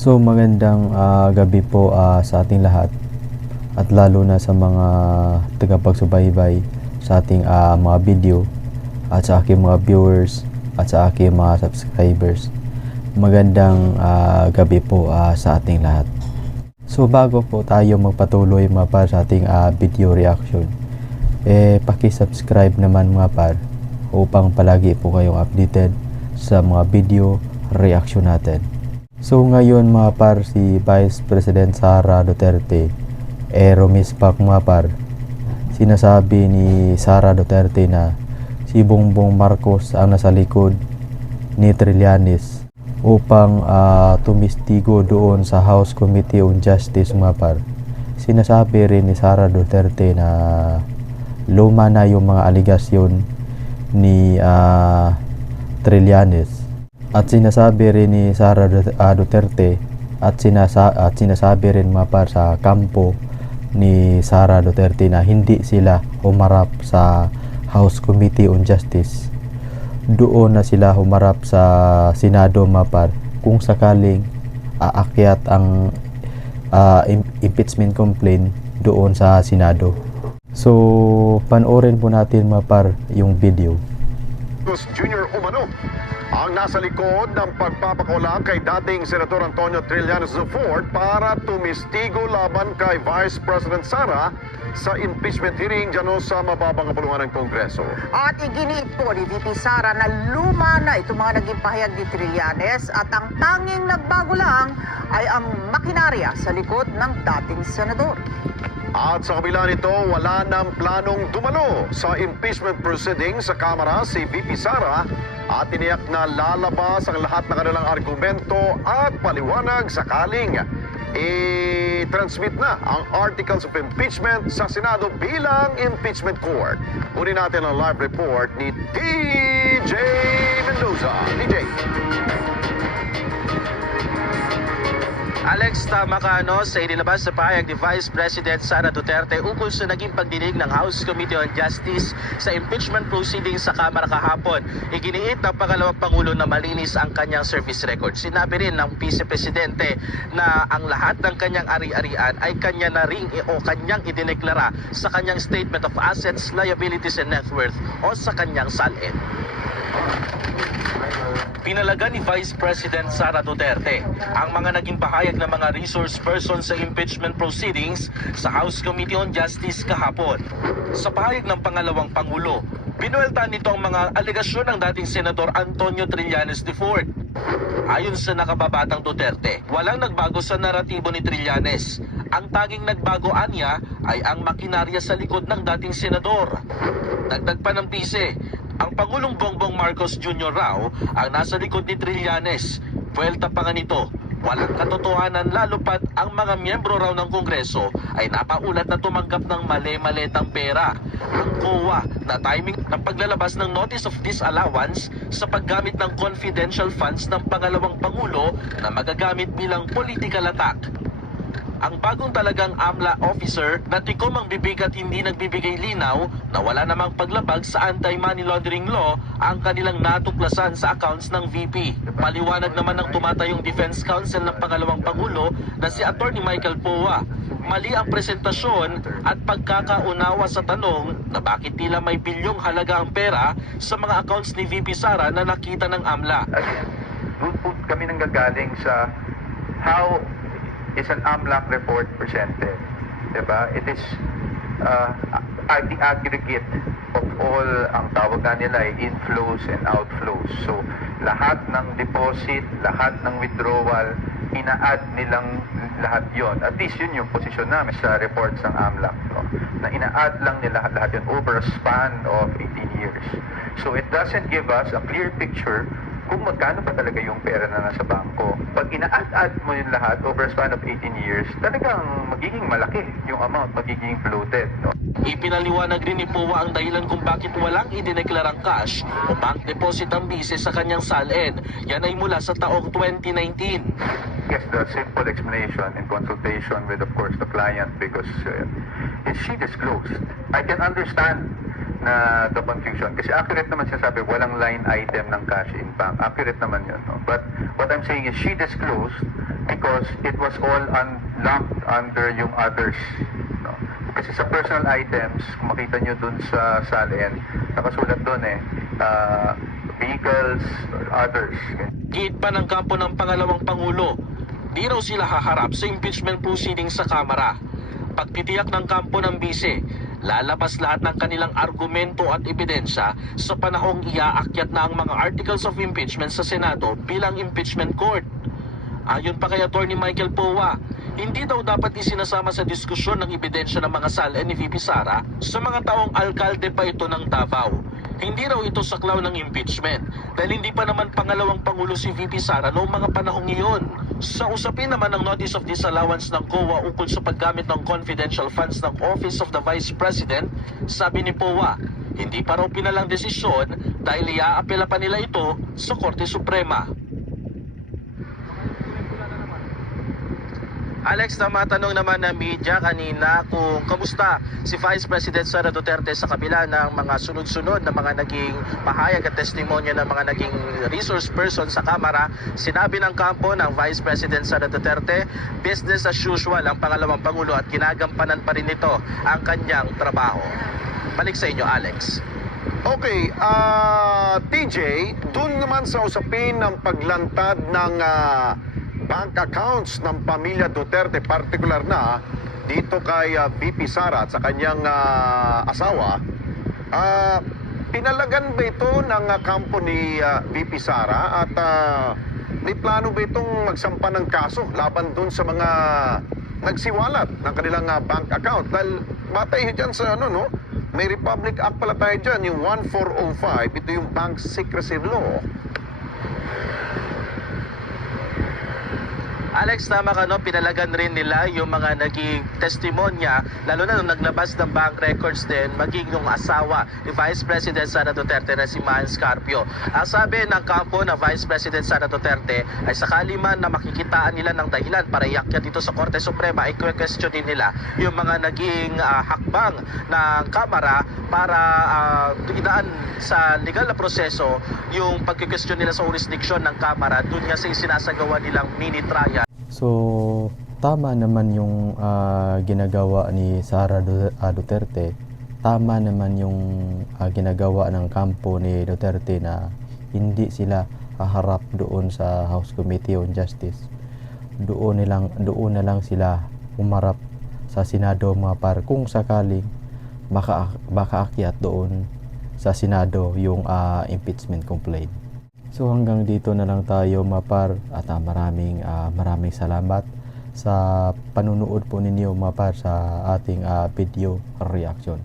So magandang gabi po sa ating lahat at lalo na sa mga tagapagsubaybay sa ating mga video at sa aking mga viewers at sa aking mga subscribers. Magandang gabi po sa ating lahat. So bago po tayo magpatuloy mga par sa ating video reaction, paki-subscribe naman mga par upang palagi po kayong updated sa mga video reaction natin. So ngayon mga par, si Vice President Sara Duterte rumispak mga par. Sinasabi ni Sara Duterte na si Bongbong Marcos ang nasa likod ni Trillanes upang tumistigo doon sa House Committee on Justice mga par. Sinasabi rin ni Sara Duterte na luma na yung mga aligasyon ni Trillanes. At sinasabi rin ni Sara Duterte at sinasabi rin mga par sa kampo ni Sara Duterte na hindi sila humarap sa House Committee on Justice. Doon na sila humarap sa Senado mga par kung sakaling aakyat ang impeachment complaint doon sa Senado. So panoorin po natin mga par yung video. Junior Umano ang nasa likod ng pagpapakulang kay dating Senador Antonio Trillanes IV para tumistigo laban kay Vice President Sara sa impeachment hearing dyan sa mababang kapulungan ng Kongreso. At iginiit po ni VP Sara na luma na itong mga naging pahayag ni Trillanes at ang tanging nagbago lang ay ang makinarya sa likod ng dating senador. At sa kabila nito, wala nang planong dumalo sa impeachment proceedings sa Kamara si VP Sara at tiniyak na lalabas ang lahat ng kanilang argumento at paliwanag sakaling i-transmit na ang articles of impeachment sa Senado bilang impeachment court. Kunin natin ang live report ni DJ Mendoza. DJ. Alex, tama ka sa inilabas sa pahayag ni Vice President Sara Duterte ukol sa naging pagdinig ng House Committee on Justice sa impeachment proceedings sa Kamara kahapon. Iginiit ng pangalawang Pangulo na malinis ang kanyang service record. Sinabi rin ng Vice Presidente na ang lahat ng kanyang ari-arian ay kanya na ring o kanyang idineklara sa kanyang Statement of Assets, Liabilities and Net Worth o sa kanyang SALN. Pinalagan ni Vice President Sara Duterte ang mga naging pahayag ng mga resource person sa impeachment proceedings sa House Committee on Justice kahapon. Sa pahayag ng pangalawang Pangulo, binueltahan nito ang mga alegasyon ng dating Senador Antonio Trillanes IV. Ayon sa nakababatang Duterte, walang nagbago sa naratibo ni Trillanes. Ang tanging nagbago anya ay ang makinarya sa likod ng dating senador. Dagdag pa ng pise, ang Pangulong Bongbong Marcos Jr. raw ang nasa likod ni Trillanes. Puwelta pa nga nito, walang katotohanan lalo pat ang mga miyembro raw ng Kongreso ay napaulat na tumanggap ng mali-maletang pera. Ang COA na timing ng paglalabas ng Notice of Disallowance sa paggamit ng confidential funds ng pangalawang Pangulo na magagamit bilang political attack. Ang bagong talagang AMLA officer na tikom ang bibig at hindi nagbibigay linaw na wala namang paglabag sa anti-money laundering law ang kanilang natuklasan sa accounts ng VP. Paliwanag naman ng tumatayong Defense Counsel ng pangalawang Pangulo na si Attorney Michael Poa. Mali ang presentasyon at pagkakaunawa sa tanong na bakit tila may bilyong halaga ang pera sa mga accounts ni VP Sara na nakita ng AMLA. Doon po kami nanggagaling sa how is an AMLAC report presented. Diba? It is the aggregate of all, ang tawag na nila ay inflows and outflows. So, lahat ng deposit, lahat ng withdrawal, ina-add nilang lahat yon. At least yun yung posisyon namin sa reports ng AMLAC. No? Na ina-add lang nila lahat yun over a span of 18 years. So, it doesn't give us a clear picture kung magkano pa talaga yung pera na nasa bangko. Pag ina-add mo yung lahat over a span of 18 years, talagang magiging malaki yung amount, magiging bloated. No? Ipinaliwanag rin ni Poa ang dahilan kung bakit walang idineklarang cash o bank deposit ang bise sa kanyang SALN. Yan ay mula sa taong 2019. Yes, the simple explanation in consultation with, of course, the client because she disclosed. I can understand na the confusion. Kasi accurate naman siya sabi, walang line item ng cash in bank. Accurate naman yun. No? But what I'm saying is she disclosed because because it was all lumped under yung others. No? Kasi sa personal items, kung makita nyo dun sa SALN, nakasulat dun vehicles or others. Giit pa ng kampo ng pangalawang Pangulo, di raw sila haharap sa impeachment proceedings sa Kamara. Pagtitiyak ng kampo ng bise, lalabas lahat ng kanilang argumento at ebidensya sa panahong iaakyat na ang mga articles of impeachment sa Senado bilang impeachment court. Ayon pa kay Atty. Michael Powa, hindi daw dapat isinasama sa diskusyon ng ebidensya ng mga SALN ni VP Sara sa mga taong alkalde pa ito ng Davao. Hindi raw ito saklaw ng impeachment dahil hindi pa naman pangalawang Pangulo si VP Sara noong mga panahong iyon. Sa usapin naman ng Notice of Disallowance ng COA ukol sa paggamit ng confidential funds ng Office of the Vice President, sabi ni Powa, hindi pa raw pinalang desisyon dahil iaapela pa nila ito sa Korte Suprema. Alex, na matanong naman ng media kanina kung kamusta si Vice President Sara Duterte sa kabila ng mga sunod-sunod na mga naging pahayag at testimonya ng mga naging resource person sa Kamara. Sinabi ng kampo ng Vice President Sara Duterte, business as usual ang pangalawang Pangulo at ginagampanan pa rin nito ang kanyang trabaho. Balik sa inyo, Alex. Okay, TJ, dun naman sa usapin ng paglantad ng bank accounts ng pamilya Duterte, partikular na dito kay VP Sara at sa kanyang asawa, pinalagan ba ito ng kampo ni VP Sara at may plano ba itong magsampa ng kaso laban dun sa mga nagsiwalat ng kanilang bank account? Dahil batay dyan sa may Republic Act pala tayo dyan, yung 1405, ito yung Bank Secrecy Law. Alex, tama ka, no? Pinalagan rin nila yung mga naging testimonya, lalo na nung naglabas ng bank records din, maging yung asawa ni Vice President Sara Duterte na si Man Scarpio. Ang sabi ng kampo na Vice President Sara Duterte ay sakali man na makikitaan nila ng dahilan para iakyat dito sa Korte Suprema, ay question din nila yung mga naging hakbang ng Kamara para idaan sa legal na proseso yung pagkikestyon nila sa jurisdiction ng Kamara dun nga sa isinasagawa nilang mini trial. So, tama naman yung ginagawa ni Sara Duterte. Tama naman yung ginagawa ng kampo ni Duterte na hindi sila haharap doon sa House Committee on Justice. Doon na lang sila umarap sa Senado, mga par, kung sakaling makaakyat doon sa Senado yung impeachment complaint. So hanggang dito na lang tayo, mapar, at maraming salamat sa panunood po ninyo, mapar, sa ating video reaction.